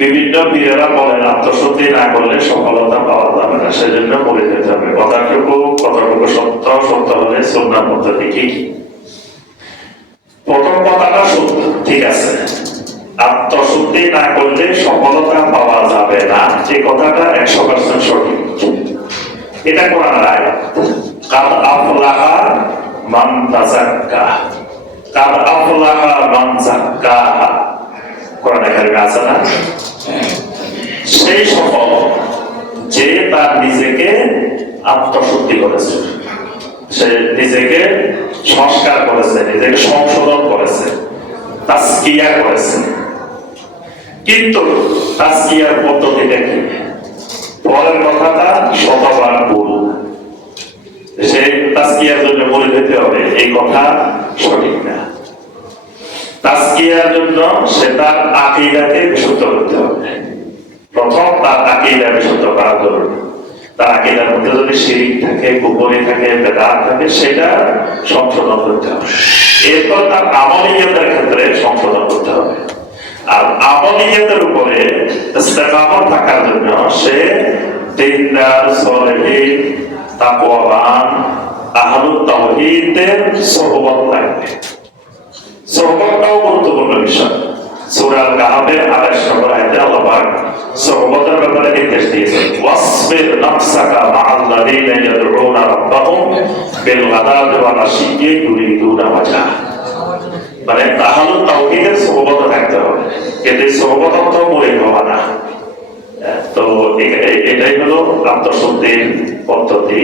বিভিন্ন বীরেরা বলেন আত্মশুদ্ধি না করলে সফলতা পাওয়া যাবে না, সেজন্য বলে যেতে হবে। কথাটুকু কতটুকু সত্য সত্য হলে সুন্নার মধ্যে দেখি প্রথম কথাটা সত্য, ঠিক আছে। আত্মশুদ্ধি না করলে সফলতা পাওয়া যাবে না এই কথাটা একশো পার্সেন্ট সঠিক। এটা কোরআন রায় কাল আফলাহা মান তাজাক্কা কাদ আফলাহা মান জাক্কাহা না। সেই সফল যে তার নিজেকে আত্মশুদ্ধি করেছে, সে নিজেকে সংস্কার করেছে, নিজেকে সংশোধন করেছে তাস্কিয়া করেছে। কিন্তু তাস্কিয়ার পদ্ধতিটা কি? পরের কথাটা শতবার ভুল। সে তাস্কিয়ার জন্য বলে দিতে হবে, এই কথা সঠিক না। তাস্কিয়ার জন্য সে তার আকিদাকে বিশুদ্ধ করতে হবে। প্রথম তার আকিদা বিশুদ্ধ করা জরুরি তার আকিদার মধ্যে যদি শিরিক থাকে কুপুরি থাকে, বেদাত থাকে, সেটা সংশোধন করতে হবে। এরপর তার আমলিয়তের ক্ষেত্রে সংশোধন করতে হবে। আর আমলিয়তের উপরে ইস্তেকামত থাকার জন্য সে দিনদার, সলেহীন, তাকওয়াবান, আহলুত তাওহীদের সোহবত লাগবে সোহবতটাও গুরুত্বপূর্ণ বিষয়। সূরাল কাহাফের 28 নম্বর আয়াতে আল্লাহ পাক সোহবতের ব্যাপারে নির্দেশ দিয়েছেন, ওয়াসবির নাফসাকা মা'আল্লাযীনা ইয়াদউনা রাব্বাহুম বিল গাদাতি ওয়াল আশিয়্যি ইউরিদুনা ওয়াজহা। মানে তাহলে তাওহীদের সোহবত থাকতে হবে, কিন্তু এই সোহবত অর্থ হওয়া না। তো এটাই হলো আত্মশুদ্ধির পদ্ধতি।